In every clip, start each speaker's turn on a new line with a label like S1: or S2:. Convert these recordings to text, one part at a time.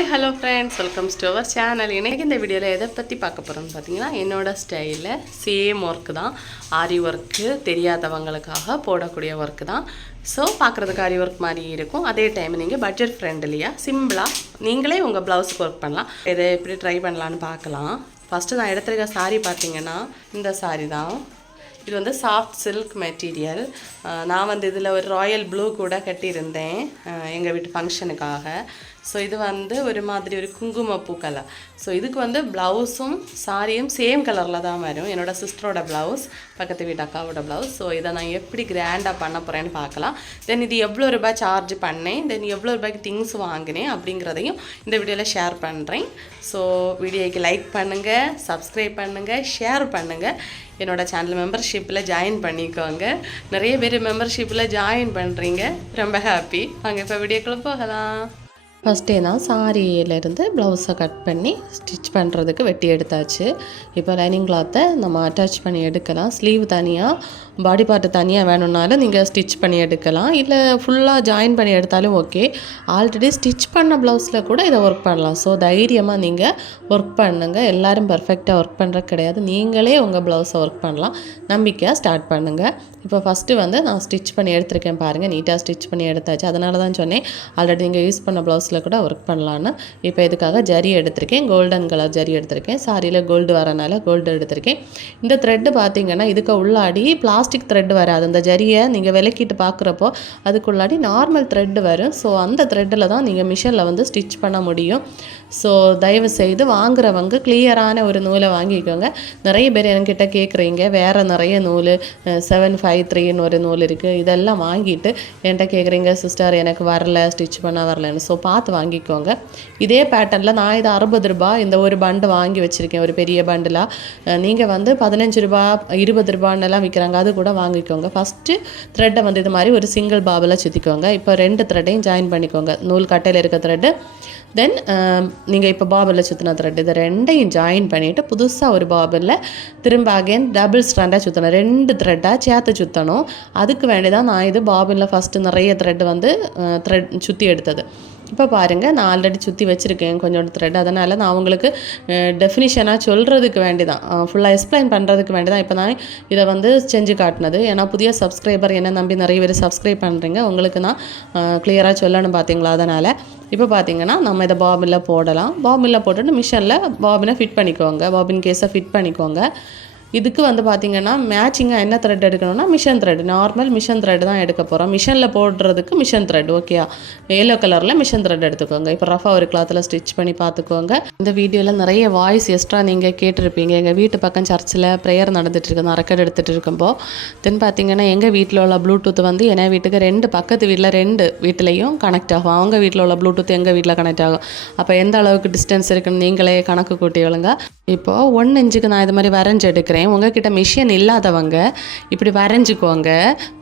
S1: Hi hello friends welcome to our channel இன்னைக்கு இந்த வீடியோவில் எதை பற்றி பார்க்க போகிறோம்னு பார்த்தீங்கன்னா என்னோட ஸ்டைலில் சேம் ஒர்க்கு தான். ஆரி ஒர்க்கு தெரியாதவங்களுக்காக போடக்கூடிய ஒர்க்கு தான். ஸோ பார்க்குறதுக்கு ஆரி ஒர்க் மாதிரி இருக்கும். அதே டைம் நீங்கள் பட்ஜெட் ஃப்ரெண்ட்லியாக சிம்பிளாக நீங்களே உங்கள் ப்ளவுஸுக்கு ஒர்க் பண்ணலாம். இதை எப்படி ட்ரை பண்ணலான்னு பார்க்கலாம். ஃபஸ்ட்டு நான் எடுத்துருக்க saree பார்த்தீங்கன்னா இந்த சாரீ தான். இது வந்து சாஃப்ட் சில்க் மெட்டீரியல் நான் வந்து இதில் ஒரு ராயல் ப்ளூ கூட கட்டியிருந்தேன். எங்கள் வீட்டு ஃபங்க்ஷனுக்காக ஸோ இது வந்து ஒரு மாதிரி ஒரு குங்குமப்பூ கலர் ஸோ இதுக்கு வந்து ப்ளவுஸும் சாரியும் சேம் கலரில் தான் வரும். என்னோட சிஸ்டரோட ப்ளவுஸ் பக்கத்து வீட்டு அக்காவோட ப்ளவுஸ் ஸோ இதை நான் எப்படி கிராண்டாக பண்ண போகிறேன்னு பார்க்கலாம். தென் இது எவ்வளோ ரூபாய் சார்ஜ் பண்ணேன்? தென் எவ்வளோ ரூபாய்க்கு திங்ஸ் வாங்கினேன்? அப்படிங்கிறதையும் இந்த வீடியோவில் ஷேர் பண்ணுறேன் ஸோ வீடியோக்கு லைக் பண்ணுங்கள் சப்ஸ்கிரைப் பண்ணுங்கள் ஷேர் பண்ணுங்கள் என்னோடய சேனல் மெம்பர்ஷிப்பில் ஜாயின் பண்ணிக்கோங்க. நிறைய பேர் மெம்பர்ஷிப்பில் ஜாயின் பண்ணுறீங்க ரொம்ப ஹாப்பி அங்கே இப்போ வீடியோக்குள்ளே போகலாம். ஃபஸ்ட்டே தான் சாரியிலேருந்து ப்ளவுஸை கட் பண்ணி ஸ்டிச் பண்ணுறதுக்கு வெட்டி எடுத்தாச்சு. இப்போ லைனிங் கிளாத்தை நம்ம அட்டாச் பண்ணி எடுக்கலாம். ஸ்லீவ் தனியாக பாடி பார்ட்டு தனியாக வேணும்னாலும் நீங்கள் ஸ்டிச் பண்ணி எடுக்கலாம். இல்லை ஃபுல்லாக ஜாயின் பண்ணி எடுத்தாலும் ஓகே ஆல்ரெடி ஸ்டிச் பண்ண ப்ளவுஸில் கூட இதை ஒர்க் பண்ணலாம். ஸோ தைரியமாக நீங்கள் ஒர்க் பண்ணுங்கள் எல்லாரும் பர்ஃபெக்டாக ஒர்க் பண்ணுறது கிடையாது. நீங்களே உங்கள் ப்ளவுஸை ஒர்க் பண்ணலாம். நம்பிக்கையாக ஸ்டார்ட் பண்ணுங்கள் இப்போ ஃபஸ்ட்டு வந்து நான் ஸ்டிச் பண்ணி எடுத்திருக்கேன் பாருங்கள் நீட்டாக ஸ்டிச் பண்ணி எடுத்தாச்சு. அதனால தான் சொன்னேன். ஆல்ரெடி நீங்கள் யூஸ் பண்ண ப்ளவுஸில் கூட ஒர்க் பண்ணலான்னு. இப்போ இதுக்காக ஜரி எடுத்திருக்கேன். கோல்டன் கலர் ஜரி எடுத்திருக்கேன். சாரியில் கோல்டு வரனால கோல்டு எடுத்திருக்கேன். இந்த த்ரெட்டு பார்த்தீங்கன்னா இதுக்கு உள்ளாடி பிளாஸ்டிக் த்ரெட் வராது. அந்த ஜரியை நீங்கள் விலக்கிட்டு பார்க்குறப்போ அதுக்குள்ளாடி நார்மல் த்ரெட் வரும். ஸோ அந்த த்ரெட்டில் தான் நீங்கள் மிஷினில் வந்து ஸ்டிச் பண்ண முடியும். ஸோ தயவு செய்து வாங்குறவங்க கிளியரான ஒரு நூலை வாங்கிக்கோங்க. நிறைய பேர் என்கிட்ட கேட்குறீங்க வேறு நிறைய நூல் செவன் ஃபைவ் த்ரீன்னு ஒரு நூல் இருக்குது இதெல்லாம் வாங்கிட்டு என்கிட்ட கேட்குறீங்க சிஸ்டர் எனக்கு வரல ஸ்டிச் பண்ண வரலன்னு. ஸோ பார்த்து வாங்கிக்கோங்க. இதே பேட்டர்னில் நான் இது அறுபது ரூபா இந்த ஒரு பண்டு வாங்கி வச்சுருக்கேன் ஒரு பெரிய பண்டிலாக நீங்கள் வந்து பதினஞ்சு ரூபா இருபது ரூபான்னெல்லாம் விற்கிறாங்க அது கூட வாங்கிக்கோங்க. ஃபஸ்ட்டு த்ரெட்டை வந்து இது மாதிரி ஒரு சிங்கிள் பாபில் சுற்றிக்கோங்க இப்போ ரெண்டு த்ரெட்டையும் ஜாயின் பண்ணிக்கோங்க. நூல் கட்டையில் இருக்க த்ரெட்டு தென் um, நீங்கள் இப்போ பாபிளில் சுற்றின த்ரெட் இது ரெண்டையும் ஜாயின் பண்ணிவிட்டு புதுசாக ஒரு பாபிளில் திரும்ப அகைன் டபுள் ஸ்டாண்டாக சுற்றணும் ரெண்டு த்ரெட்டாக சேர்த்து சுற்றணும் அதுக்கு வேண்டி தான் நான் இது பாபிளில் ஃபஸ்ட்டு நிறைய த்ரெட் வந்து uh, த்ரெட் சுற்றி எடுத்தது. இப்போ பாருங்கள் நான் ஆல்ரெடி சுற்றி வச்சுருக்கேன் கொஞ்சோண்டு த்ரெட் அதனால் நான் உங்களுக்கு டெஃபினிஷனாக சொல்கிறதுக்கு வேண்டி தான் ஃபுல்லாக எக்ஸ்பிளைன் பண்ணுறதுக்கு வேண்டி தான் இப்போ நான் இதை வந்து செஞ்சு காட்டினது. ஏன்னா புதிய சப்ஸ்கிரைபர் என்ன நம்பி நிறைய பேர் சப்ஸ்கிரைப் பண்ணுறீங்க உங்களுக்கு நான் கிளியராக சொல்லணும் பார்த்தீங்களா அதனால் இப்போ பார்த்தீங்கன்னா நம்ம இதை பாபினில் போடலாம். பாபினில் போட்டுட்டு மிஷினில் பாபினை ஃபிட் பண்ணிக்கோங்க. பாபின் கேஸை ஃபிட் பண்ணிக்கோங்க. இதுக்கு வந்து பார்த்திங்கன்னா மேட்சிங்காக என்ன த்ரெட் எடுக்கணும்னா machine thread normal machine thread தான் எடுக்க போகிறோம் மிஷனில் போடுறதுக்கு மிஷன் த்ரெட் ஓகேயா எல்லோ கலரில் மிஷன் த்ரெட் எடுத்துக்கோங்க. இப்போ ரஃபாக ஒரு கிளாத்தில் ஸ்டிச் பண்ணி பார்த்துக்கோங்க இந்த வீடியோவில் நிறைய வாய்ஸ் எக்ஸ்ட்ரா நீங்கள் கேட்டிருப்பீங்க. எங்கள் வீட்டு பக்கம் சர்ச்சில் ப்ரேயர் நடந்துட்டு இருக்கு. நான் ரெக்கார்ட் எடுத்துகிட்டு இருக்கும்போது தென் பார்த்திங்கன்னா எங்கள் வீட்டில் உள்ள ப்ளூடூத் வந்து என் வீட்டுக்கு ரெண்டு பக்கத்து வீட்டில் ரெண்டு வீட்லேயும் கனெக்ட் ஆகும். அவங்க வீட்டில் உள்ள ப்ளூடூத் எங்கள் வீட்டில் கனெக்ட் ஆகும். அப்போ எந்த அளவுக்கு டிஸ்டன்ஸ் இருக்குன்னு நீங்களே கணக்கு கூட்டி விழுங்க. இப்போது ஒன் இன்ச்சுக்கு நான் இது மாதிரி வரைஞ்சி எடுக்கிறேன். உங்ககிட்ட மிஷின் இல்லாதவங்க இப்படி வரைஞ்சிக்கோங்க.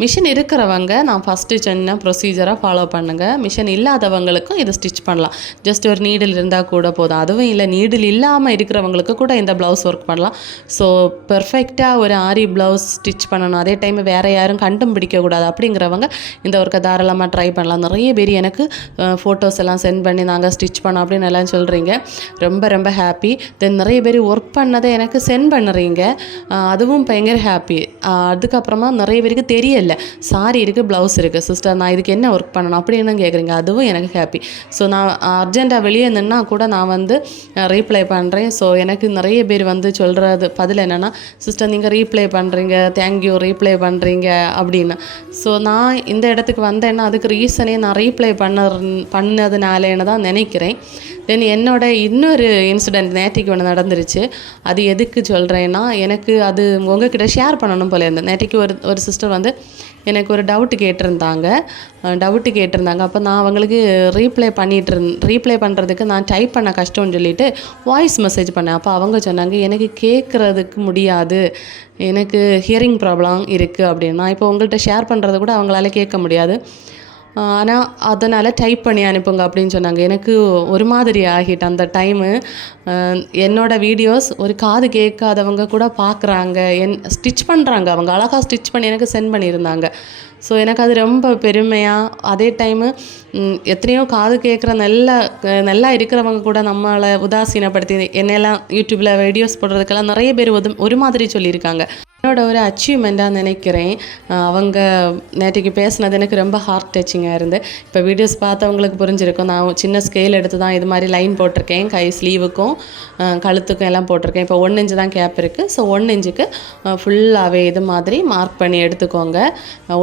S1: மிஷின் இருக்கிறவங்க நான் ஃபஸ்ட்டு சொன்ன ப்ரொசீஜராக ஃபாலோ பண்ணுங்கள் மிஷின் இல்லாதவங்களுக்கும் இதை ஸ்டிச் பண்ணலாம். ஜஸ்ட் ஒரு நீடில் இருந்தால் கூட போதும். அதுவும் இல்லை நீடில் இல்லாமல் இருக்கிறவங்களுக்கு கூட இந்த ப்ளவுஸ் ஒர்க் பண்ணலாம். ஸோ பெர்ஃபெக்டாக ஒரு ஆரி ப்ளவுஸ் ஸ்டிச் பண்ணணும். அதே டைம் வேறு யாரும் கண்டும் பிடிக்கக்கூடாது. அப்படிங்கிறவங்க இந்த ஒர்க்கை தாராளமாக ட்ரை பண்ணலாம். நிறைய பேர் எனக்கு ஃபோட்டோஸ் எல்லாம் சென்ட் பண்ணி நாங்கள் ஸ்டிச் பண்ணோம் அப்படின்னு எல்லாம் சொல்கிறீங்க ரொம்ப ரொம்ப ஹாப்பி தென் நிறைய பேர் ஒர்க் பண்ணதை எனக்கு சென்ட் பண்ணுறீங்க. அதுவும் பயங்கர ஹாப்பி அதுக்கப்புறமா நிறைய பேருக்கு தெரியல. சாரி இருக்குது ப்ளவுஸ் இருக்குது சிஸ்டர் நான் இதுக்கு என்ன ஒர்க் பண்ணணும்? அப்படி என்ன கேட்குறீங்க அதுவும் எனக்கு ஹாப்பி ஸோ நான் அர்ஜென்ட்டாக வெளியே நின்னா கூட நான் வந்து ரீப்ளை பண்ணுறேன் ஸோ எனக்கு நிறைய பேர் வந்து சொல்கிறது பதில் என்னென்னா சிஸ்டர் நீங்கள் ரீப்ளை பண்ணுறீங்க தேங்க்யூ ரீப்ளை பண்ணுறீங்க அப்படின்னு. ஸோ நான் இந்த இடத்துக்கு வந்தேன்னா அதுக்கு ரீசனே நான் ரீப்ளை பண்ண பண்ணதுனாலேன்னு தான் நினைக்கிறேன். தென் என்னோட இன்னொரு இன்சிடெண்ட் நேற்றுக்கு ஒன்று நடந்துருச்சு. அது எதுக்கு சொல்கிறேன்னா எனக்கு அது உங்ககிட்ட ஷேர் பண்ணணும் போல இருந்தேன் நேற்றுக்கு ஒரு ஒரு சிஸ்டர் வந்து எனக்கு ஒரு டவுட்டு கேட்டிருந்தாங்க. டவுட்டு கேட்டிருந்தாங்க. அப்போ நான் அவங்களுக்கு ரீப்ளை பண்ணிட்டு இருந் ரீப்ளை பண்ணுறதுக்கு நான் டைப் பண்ண கஷ்டம்னு சொல்லிட்டு வாய்ஸ் மெசேஜ் பண்ணேன். அப்போ அவங்க சொன்னாங்க எனக்கு கேட்குறதுக்கு முடியாது. எனக்கு ஹியரிங் ப்ராப்ளம் இருக்குது அப்படின்னா இப்போ உங்கள்கிட்ட ஷேர் பண்ணுறது கூட அவங்களால கேட்க முடியாது. ஆனால் அதனால் டைப் பண்ணி அனுப்புங்க அப்படின்னு சொன்னாங்க. எனக்கு ஒரு மாதிரி ஆகிட்டு அந்த டைமு என்னோடய வீடியோஸ் ஒரு காது கேட்காதவங்க கூட பார்க்குறாங்க என் ஸ்டிச் பண்ணுறாங்க அவங்க அழகாக ஸ்டிச் பண்ணி எனக்கு சென்ட் பண்ணியிருந்தாங்க. ஸோ எனக்கு அது ரொம்ப பெருமையாக அதே டைமு எத்தனையோ காது கேட்குற நல்ல நல்லா இருக்கிறவங்க கூட நம்மளை உதாசீனப்படுத்தி என்னெல்லாம் யூடியூப்பில் வீடியோஸ் போடுறதுக்கெல்லாம் நிறைய பேர் ஒரு மாதிரி சொல்லியிருக்காங்க. என்னோட ஒரு அச்சீவ்மெண்ட்டாக நினைக்கிறேன். அவங்க நேற்றுக்கு பேசினது எனக்கு ரொம்ப ஹார்ட் டச்சிங்காக இருந்து. இப்போ வீடியோஸ் பார்த்தவங்களுக்கு புரிஞ்சிருக்கும். நான் சின்ன ஸ்கேல் எடுத்து தான் இது மாதிரி லைன் போட்டிருக்கேன். கை ஸ்லீவுக்கும் கழுத்துக்கும் எல்லாம் போட்டிருக்கேன். இப்போ ஒன் இன்ச்சு தான் கேப் இருக்குது ஸோ ஒன் இன்ச்சுக்கு ஃபுல்லாகவே இது மாதிரி மார்க் பண்ணி எடுத்துக்கோங்க.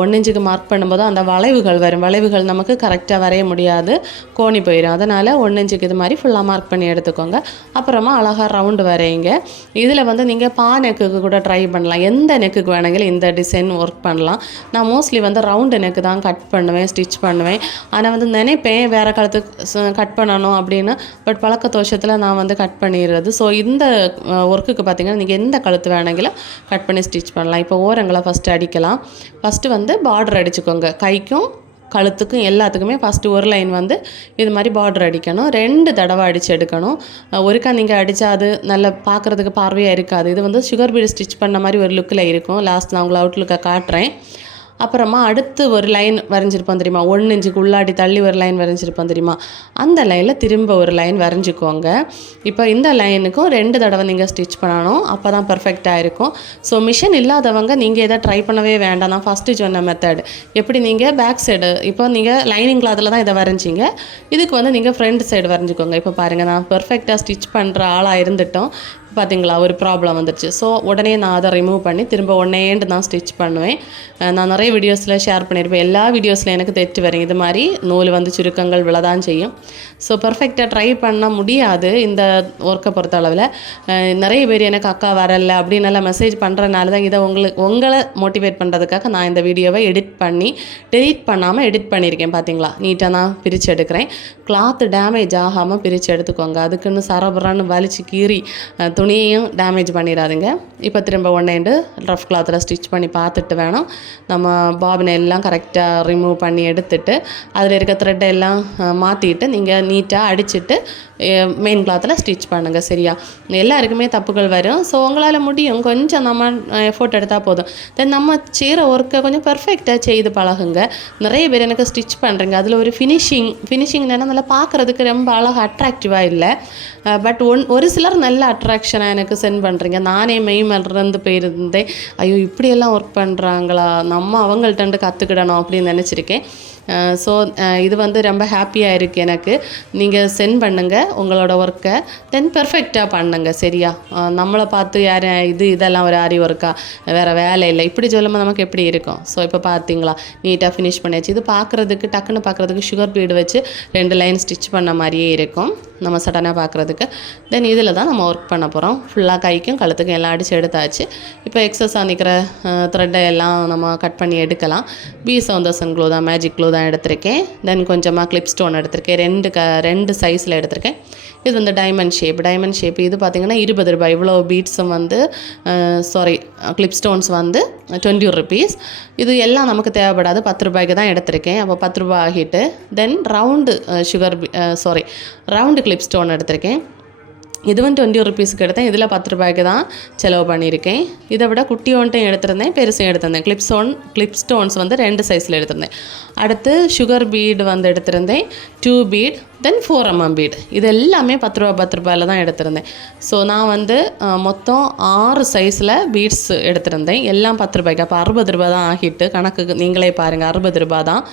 S1: ஒன் இன்ச்சுக்கு மார்க் பண்ணும்போது அந்த வளைவுகள் வரும். வளைவுகள் நமக்கு கரெக்டாக வரைய முடியாது. கோணி போயிடும் அதனால் ஒன் இன்ச்சுக்கு இது மாதிரி ஃபுல்லாக மார்க் பண்ணி எடுத்துக்கோங்க. அப்புறமா அழகாக ரவுண்டு வரைங்க இதில் வந்து நீங்கள் பானைக்கு கூட ட்ரை பண்ணலாம். எந்த நெக்குக்கு வேணுங்களும் இந்த டிசைன் ஒர்க் பண்ணலாம். நான் மோஸ்ட்லி வந்து ரவுண்டு நெக்கு தான் கட் பண்ணுவேன் ஸ்டிச் பண்ணுவேன். ஆனால் வந்து நினைப்பேன் வேறு காலத்துக்கு கட் பண்ணணும் அப்படின்னு. பட் பழக்க தோஷத்தில் நான் வந்து கட் பண்ணிடுறது. ஸோ இந்த ஒர்க்குக்கு பார்த்திங்கன்னா நீங்கள் எந்த கழுத்து வேணுங்களும் கட் பண்ணி ஸ்டிச் பண்ணலாம். இப்போ ஓரங்களை ஃபஸ்ட்டு அடிக்கலாம். ஃபஸ்ட்டு வந்து பார்டர் அடிச்சுக்கோங்க. கைக்கும் கழுத்துக்கும் எல்லாத்துக்குமே ஃபஸ்ட்டு ஒரு லைன் வந்து இது மாதிரி பார்டர் அடிக்கணும். ரெண்டு தடவை அடித்து எடுக்கணும். ஒருக்கா நீங்கள் அடித்தா அது நல்ல பார்க்குறதுக்கு பார்வையாக இருக்காது. இது வந்து சுகர் பீடு ஸ்டிச் பண்ண மாதிரி ஒரு லுக்கில் இருக்கும். லாஸ்ட் நான் உங்களை அவுட்லுக்காக காட்டுறேன். அப்புறமா அடுத்து ஒரு லைன் வரைஞ்சிருப்போம் தெரியுமா? ஒன்று இன்ச்சுக்கு உள்ளாடி தள்ளி ஒரு லைன் வரைஞ்சிருப்போம் தெரியுமா? அந்த லைனில் திரும்ப ஒரு லைன் வரைஞ்சிக்கோங்க. இப்போ இந்த லைனுக்கும் ரெண்டு தடவை நீங்கள் ஸ்டிச் பண்ணணும். அப்போ தான் பர்ஃபெக்டாக இருக்கும். ஸோ மிஷின் இல்லாதவங்க நீங்கள் எதை ட்ரை பண்ணவே வேண்டாம். நான் ஃபஸ்ட்டு சொன்ன மெத்தட் எப்படி நீங்கள் பேக் சைடு இப்போ நீங்கள் லைனிங் கிளாத்தில் தான் இதை வரைஞ்சிங்க. இதுக்கு வந்து நீங்கள் ஃப்ரண்ட் சைடு வரைஞ்சிக்கோங்க. இப்போ பாருங்கள் நான் பர்ஃபெக்டாக ஸ்டிச் பண்ணுற ஆளாக இருந்துட்டோம். பார்த்தீங்களா ஒரு ப்ராப்ளம் வந்துருச்சு. ஸோ உடனே நான் அதை ரிமூவ் பண்ணி திரும்ப உடனேண்டு நான் ஸ்டிச் பண்ணுவேன். நான் நிறைய வீடியோஸில் ஷேர் பண்ணியிருப்பேன் எல்லா வீடியோஸில் எனக்கு தெற்று வரும். இது மாதிரி நூல் வந்து சுருக்கங்கள் விழதான் செய்யும். ஸோ பர்ஃபெக்டாக ட்ரை பண்ண முடியாது இந்த ஒர்க்கை பொறுத்த அளவில். நிறைய பேர் எனக்கு அக்கா வரல அப்படின்னு எல்லாம் மெசேஜ் பண்ணுறனால தான் இதை உங்களுக்கு உங்களை மோட்டிவேட் பண்ணுறதுக்காக நான் இந்த வீடியோவை எடிட் பண்ணி டெலீட் பண்ணாமல் எடிட் பண்ணியிருக்கேன் பார்த்தீங்களா நீட்டாக நான் பிரித்து எடுக்கிறேன். கிளாத் டேமேஜ் ஆகாமல் பிரித்து எடுத்துக்கோங்க. அதுக்குன்னு சரபரான்னு வலிச்சு கீறி துணி துணியையும் டேமேஜ் பண்ணிடாதுங்க. இப்போ திரும்ப ஒன்னேண்டு ரஃப் கிளாத்தில் ஸ்டிச் பண்ணி பார்த்துட்டு வேணும். நம்ம பாபினை எல்லாம் கரெக்டாக ரிமூவ் பண்ணி எடுத்துட்டு அதில் இருக்க த்ரெட்டை எல்லாம் மாற்றிட்டு நீங்கள் நீட்டாக அடிச்சுட்டு மெயின் கிளாத்தில் ஸ்டிச் பண்ணுங்கள் சரியா? எல்லாருக்குமே தப்புகள் வரும். ஸோ உங்களால் முடியும். கொஞ்சம் நம்ம எஃபோர்ட் எடுத்தால் போதும். தென் நம்ம செய்கிற ஒர்க்கை கொஞ்சம் பெர்ஃபெக்டாக செய்து பழகுங்க. நிறைய பேர் எனக்கு ஸ்டிச் பண்ணுறீங்க அதில் ஒரு ஃபினிஷிங் ஃபினிஷிங் நல்லா பார்க்குறதுக்கு ரொம்ப அழகாக அட்ராக்டிவாக இல்லை. பட் ஒன் ஒரு சிலர் நல்ல அட்ராக்ஷனாக எனக்கு சென்ட் பண்ணுறீங்க நானே மெய் மலர்ந்து போயிருந்தேன். ஐயோ இப்படியெல்லாம் ஒர்க் பண்ணுறாங்களா நம்ம அவங்கள்ட்ட கற்றுக்கிடணும் அப்படின்னு நினச்சிருக்கேன். ஸோ இது வந்து ரொம்ப ஹாப்பியாக இருக்குது எனக்கு. நீங்கள் சென்ட் பண்ணுங்கள் உங்களோட ஒர்க்கை தென் பெர்ஃபெக்டாக பண்ணுங்க சரியா? நம்மளை பார்த்து யார் இது இதெல்லாம் ஒரு ஆரி ஒர்க்கா வேறு வேலை இல்லை. இப்படி சொல்லும்போது நமக்கு எப்படி இருக்கும்? ஸோ இப்போ பார்த்தீங்களா? நீட்டாக ஃபினிஷ் பண்ணியாச்சு. இது பார்க்குறதுக்கு டக்குன்னு பார்க்குறதுக்கு சுகர் பீடு வச்சு ரெண்டு லைன் ஸ்டிச் பண்ண மாதிரியே இருக்கும். நம்ம சடனாக பார்க்குறதுக்கு தென் இதில் தான் நம்ம ஒர்க் பண்ண போகிறோம் ஃபுல்லாக கைக்கும் கழுத்துக்கும் எல்லாம் அடித்து எடுத்தாச்சு. இப்போ எக்ஸஸாக நிற்கிற த்ரெட்டை எல்லாம் நம்ம கட் பண்ணி எடுக்கலாம். பி சவுந்தர்சன் க்ளூ தான் மேஜிக் க்ளூ தான் எடுத்திருக்கேன். தென் கொஞ்சமாக கிளிப் ஸ்டோன் எடுத்திருக்கேன். ரெண்டு க ரெண்டு சைஸில் எடுத்திருக்கேன். இது வந்து டைமண்ட் ஷேப் டைமண்ட் ஷேப் இது பார்த்திங்கன்னா இருபது ரூபாய். இவ்வளோ பீட்ஸும் வந்து சாரி கிளிப் ஸ்டோன்ஸ் வந்து டுவெண்ட்டி ருபீஸ் இது எல்லாம் நமக்கு தேவைப்படாது. பத்து ரூபாய்க்கு தான் எடுத்திருக்கேன். அப்போ பத்து ரூபாய் ஆகிட்டு then round sugar sorry round clip stone எடுத்திருக்கேன். இதுவும் டுவெண்ட்டி ருபீஸ்க்கு எடுத்தேன். இதில் பத்து ரூபாய்க்கு தான் செலவு பண்ணியிருக்கேன். இதை விட குட்டி ஒன்ட்டையும் எடுத்திருந்தேன் பெருசும் எடுத்திருந்தேன். கிளிப் ஸ்டோன் கிளிப் ஸ்டோன்ஸ் வந்து ரெண்டு சைஸில் எடுத்திருந்தேன். அடுத்து சுகர் பீடு வந்து எடுத்திருந்தேன் two bead then four mm bead இது எல்லாமே பத்து ரூபா பத்து ரூபாயில் தான் எடுத்திருந்தேன். ஸோ நான் வந்து மொத்தம் ஆறு சைஸில் பீட்ஸ் எடுத்திருந்தேன். எல்லாம் பத்து ரூபாய்க்கு. அப்போ அறுபது ரூபா தான் ஆகிட்டு கணக்குக்கு நீங்களே பாருங்கள் அறுபது ரூபா தான்.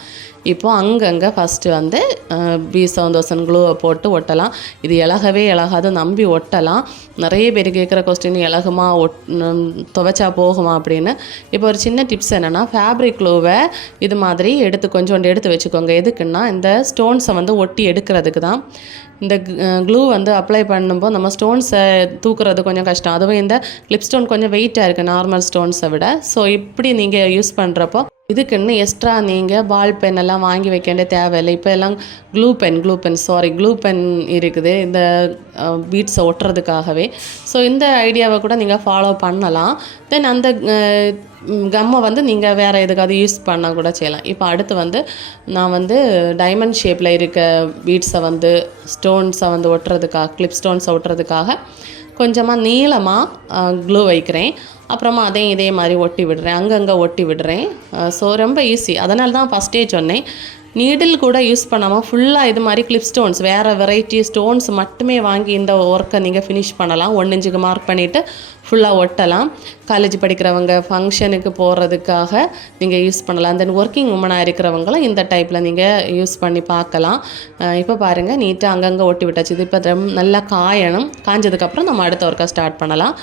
S1: இப்போது அங்கங்கே ஃபஸ்ட்டு வந்து பி சவுந்தோசன் க்ளூவை போட்டு ஒட்டலாம். இது இலகவே இலகாது நம்பி ஒட்டலாம். நிறைய பேர் கேட்குற கொஸ்டின் இலகுமா ஒட் துவைச்சா போகுமா அப்படின்னு. இப்போ ஒரு சின்ன டிப்ஸ் என்னென்னா ஃபேப்ரிக் க்ளூவை இது மாதிரி எடுத்து கொஞ்சோண்டு எடுத்து வச்சுக்கோங்க. எதுக்குன்னா இந்த ஸ்டோன்ஸை வந்து ஒட்டி எடுக்கிறதுக்கு தான். இந்த க்ளூ வந்து அப்ளை பண்ணும்போது நம்ம ஸ்டோன்ஸை தூக்குறது கொஞ்சம் கஷ்டம். அதுவும் இந்த லிப் ஸ்டோன் கொஞ்சம் வெயிட்டாக இருக்குது நார்மல் ஸ்டோன்ஸை விட. ஸோ இப்படி நீங்கள் யூஸ் பண்ணுறப்போ இதுக்குன்னு எக்ஸ்ட்ரா நீங்கள் பால் பென் எல்லாம் வாங்கி வைக்க வேண்டிய தேவையில்லை. இப்போ எல்லாம் glue pen glue pen sorry glue pen இருக்குது. இந்த பீட்ஸை ஒட்டுறதுக்காகவே. ஸோ இந்த ஐடியாவை கூட நீங்கள் ஃபாலோ பண்ணலாம். தென் அந்த கம்மை வந்து நீங்கள் வேறு எதுக்காவது யூஸ் பண்ணால் கூட செய்யலாம். இப்போ அடுத்து வந்து நான் வந்து டைமண்ட் ஷேப்பில் இருக்க பீட்ஸை வந்து ஸ்டோன்ஸை வந்து ஒட்டுறதுக்காக கிளிப் ஸ்டோன்ஸை ஒட்டுறதுக்காக கொஞ்சமாக நீளமாக க்ளூ வைக்கிறேன். அப்புறமா அதையும் இதே மாதிரி ஒட்டி விடுறேன். அங்கங்கே ஒட்டி விடுறேன். ஸோ ரொம்ப ஈஸி அதனால தான் ஃபஸ்ட்டே சொன்னேன். நீடில் கூட யூஸ் பண்ணாமல் ஃபுல்லாக இது மாதிரி கிளிப் ஸ்டோன்ஸ் வேறு வெரைட்டி ஸ்டோன்ஸ் மட்டுமே வாங்கி இந்த ஒர்க்கை நீங்கள் ஃபினிஷ் பண்ணலாம். ஒன்று இன்ச்சுக்கு மார்க் பண்ணிவிட்டு ஃபுல்லாக ஒட்டலாம். காலேஜ் படிக்கிறவங்க ஃபங்க்ஷனுக்கு போகிறதுக்காக நீங்கள் யூஸ் பண்ணலாம். தென் ஒர்க்கிங் உமனாக இருக்கிறவங்களும் இந்த டைப்பில் நீங்கள் யூஸ் பண்ணி பார்க்கலாம். இப்போ பாருங்கள் நீட்டாக அங்கங்கே ஒட்டி விட்டாச்சு. இது இப்போ நல்லா காயணும். காஞ்சதுக்கப்புறம் நம்ம அடுத்த ஒர்க்கை ஸ்டார்ட் பண்ணலாம்.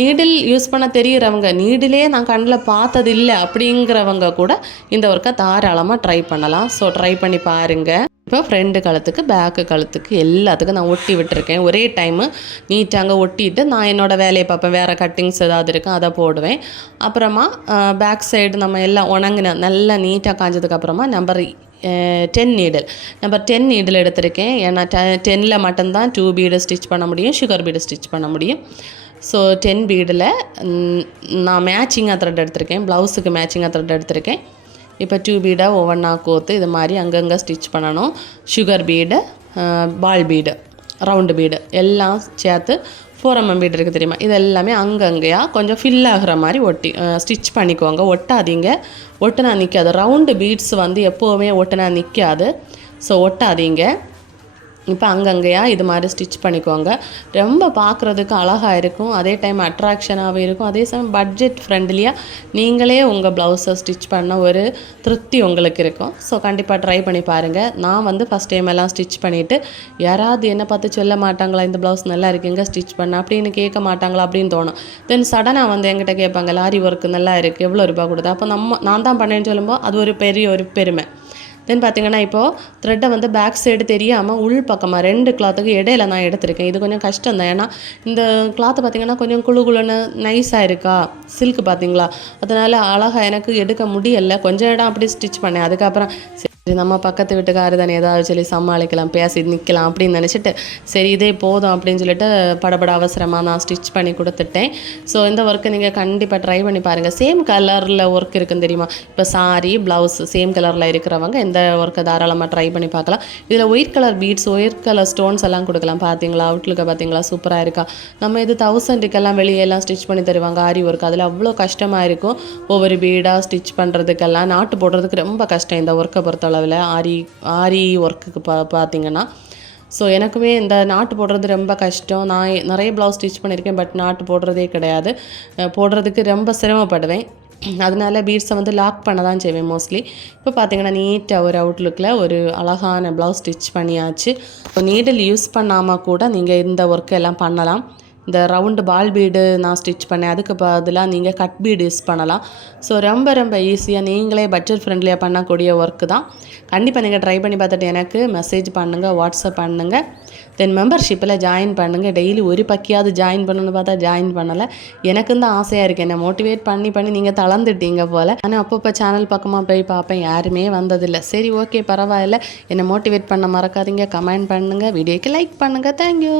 S1: நீடில் யூஸ் பண்ண தெரிகிறவங்க நீடிலே நான் கண்ணில் பார்த்தது இல்லை அப்படிங்கிறவங்க கூட இந்த ஒர்க்கை தாராளமாக ட்ரை பண்ணலாம். ஸோ ட்ரை பண்ணி பாருங்கள் இப்போ ஃப்ரெண்டு கழுத்துக்கு பேக்கு கழுத்துக்கு எல்லாத்துக்கும் நான் ஒட்டி விட்டுருக்கேன். ஒரே டைமு நீட்டாங்க ஒட்டிட்டு நான் என்னோடய வேலையை பார்ப்பேன். வேறு கட்டிங்ஸ் ஏதாவது இருக்கும் அதை போடுவேன். அப்புறமா பேக் சைடு நம்ம எல்லாம் உணங்கின நல்லா நீட்டாக காஞ்சதுக்கப்புறமா number ten needle number ten needle எடுத்திருக்கேன். ஏன்னா டெ டென்னில் மட்டும்தான் டூ பீடு ஸ்டிச் பண்ண முடியும் சுகர் பீடு ஸ்டிச் பண்ண முடியும். ஸோ டென் பீடில் நான் மேட்சிங்காக த்ரெட் எடுத்திருக்கேன். ப்ளவுஸுக்கு மேட்சிங்காக த்ரெட் எடுத்திருக்கேன். இப்போ டூ பீடை ஒவ்வொன்றா கோர்த்து இது மாதிரி அங்கங்கே ஸ்டிச் பண்ணணும். Sugar bead ball bead round bead எல்லாம் சேர்த்து ஃபோர் எம்எம் பீடு இருக்குது தெரியுமா? இது எல்லாமே அங்கங்கேயா கொஞ்சம் ஃபில் ஆகிற மாதிரி ஒட்டி ஸ்டிச் பண்ணிக்கோங்க. ஒட்டாதீங்க. ஒட்டுனா நிற்காது ரவுண்டு பீட்ஸ் வந்து எப்போவுமே ஒட்டுனா நிற்காது ஸோ ஒட்டாதீங்க. இப்போ அங்கங்கேயா இது மாதிரி ஸ்டிச் பண்ணிக்கோங்க. ரொம்ப பார்க்குறதுக்கு அழகாக இருக்கும். அதே டைம் அட்ராக்ஷனாகவே இருக்கும். அதே சமயம் பட்ஜெட் ஃப்ரெண்ட்லியாக நீங்களே உங்கள் ப்ளவுஸை ஸ்டிச் பண்ண ஒரு திருப்தி உங்களுக்கு இருக்கும். ஸோ கண்டிப்பாக ட்ரை பண்ணி பாருங்கள் நான் வந்து ஃபஸ்ட் டைம் எல்லாம் ஸ்டிச் பண்ணிவிட்டு யாராவது என்ன பார்த்து சொல்ல மாட்டாங்களா இந்த ப்ளவுஸ் நல்லா இருக்குங்க ஸ்டிச் பண்ண அப்படின்னு கேட்க மாட்டாங்களா அப்படின்னு தோணும். தென் சடனாக வந்து என்கிட்ட கேட்பாங்க லாரி ஒர்க்கு நல்லா இருக்குது எவ்வளோ ரூபா கொடுத்தா? அப்போ நம்ம நான் தான் பண்ணேன்னு சொல்லும்போது அது ஒரு பெரிய ஒரு பெருமை. தென் பார்த்தீங்கன்னா இப்போது த்ரெட்டை வந்து பேக் சைடு தெரியாமல் உள் பக்கமாக ரெண்டு கிளாத்துக்கு இடையில நான் எடுத்திருக்கேன். இது கொஞ்சம் கஷ்டம் தான். ஏன்னா இந்த கிளாத்து பார்த்தீங்கன்னா கொஞ்சம் குழு குழுன்னு நைஸாக இருக்கா? சில்க் பார்த்தீங்களா அதனால் அழகாக எனக்கு எடுக்க முடியலை. கொஞ்சம் இடம் அப்படி ஸ்டிச் பண்ணேன். அதுக்கப்புறம் சரி நம்ம பக்கத்து வீட்டுக்காரர் தானே ஏதாவது சொல்லி சமாளிக்கலாம் பேசி நிற்கலாம் அப்படின்னு நினச்சிட்டு சரி இதே போதும் அப்படின்னு சொல்லிட்டு படபட அவசரமாக நான் ஸ்டிச் பண்ணி கொடுத்துட்டேன். ஸோ இந்த ஒர்க்கை நீங்கள் கண்டிப்பாக ட்ரை பண்ணி பாருங்கள் சேம் கலரில் ஒர்க் இருக்குன்னு தெரியுமா? இப்போ சாரி ப்ளவுஸ் சேம் கலரில் இருக்கிறவங்க இந்த ஒர்க்கை தாராளமாக ட்ரை பண்ணி பார்க்கலாம். இதில் white colour beads white colour stones எல்லாம் கொடுக்கலாம். பார்த்தீங்களா அவுட்லுக்கை பார்த்தீங்களா சூப்பராக இருக்கா? நம்ம இது தௌசண்ட்டுக்கெல்லாம் வெளியெல்லாம் ஸ்டிச் பண்ணி தருவாங்க. ஆரி ஒர்க் அதில் அவ்வளோ கஷ்டமாக இருக்கும். ஒவ்வொரு பீடாக ஸ்டிச் பண்ணுறதுக்கெல்லாம் நாட்டு போடுறதுக்கு ரொம்ப கஷ்டம் இந்த ஒர்க்கை அளவில் ஆரி ஆரி ஒர்க்குக்கு பா பார்த்தீங்கன்னா ஸோ எனக்குமே இந்த நாட்டு போடுறது ரொம்ப கஷ்டம். நான் நிறைய ப்ளவுஸ் ஸ்டிச் பண்ணியிருக்கேன் பட் நாட்டு போடுறதே கிடையாது. போடுறதுக்கு ரொம்ப சிரமப்படுவேன். அதனால பீட்ஸை வந்து லாக் பண்ண தான் செய்வேன் மோஸ்ட்லி இப்போ பார்த்தீங்கன்னா நீட்டாக ஒரு அவுட்லுக்கில் ஒரு அழகான ப்ளவுஸ் ஸ்டிச் பண்ணியாச்சு. இப்போ நீடில் யூஸ் பண்ணாமல் கூட நீங்கள் இந்த ஒர்க்கெல்லாம் பண்ணலாம். இந்த ரவுண்டு பால் பீடு நான் ஸ்டிச் பண்ணேன். அதுக்கு பதிலாக நீங்கள் கட் பீடு யூஸ் பண்ணலாம். ஸோ ரொம்ப ரொம்ப ஈஸியாக நீங்களே பட்ஜெட் ஃப்ரெண்ட்லியாக பண்ணக்கூடிய ஒர்க்கு தான். கண்டிப்பாக நீங்கள் ட்ரை பண்ணி பார்த்துட்டு எனக்கு மெசேஜ் பண்ணுங்கள் வாட்ஸ்அப் பண்ணுங்கள் தென் மெம்பர்ஷிப்பில் ஜாயின் பண்ணுங்கள் டெய்லி ஒரு பக்கியாவது ஜாயின் பண்ணணும்னு பார்த்தா ஜாயின் பண்ணலை. எனக்கும் தான் ஆசையாக இருக்குது என்னை மோட்டிவேட் பண்ணி பண்ணி நீங்கள் தளர்ந்துட்டீங்க போல். ஆனால் அப்பப்போ சேனல் பக்கமாக போய் பார்ப்பேன். யாருமே வந்ததில்லை. சரி ஓகே பரவாயில்ல. என்னை மோட்டிவேட் பண்ண மறக்காதீங்க. கமெண்ட் பண்ணுங்கள் வீடியோக்கு லைக் பண்ணுங்கள் தேங்க்யூ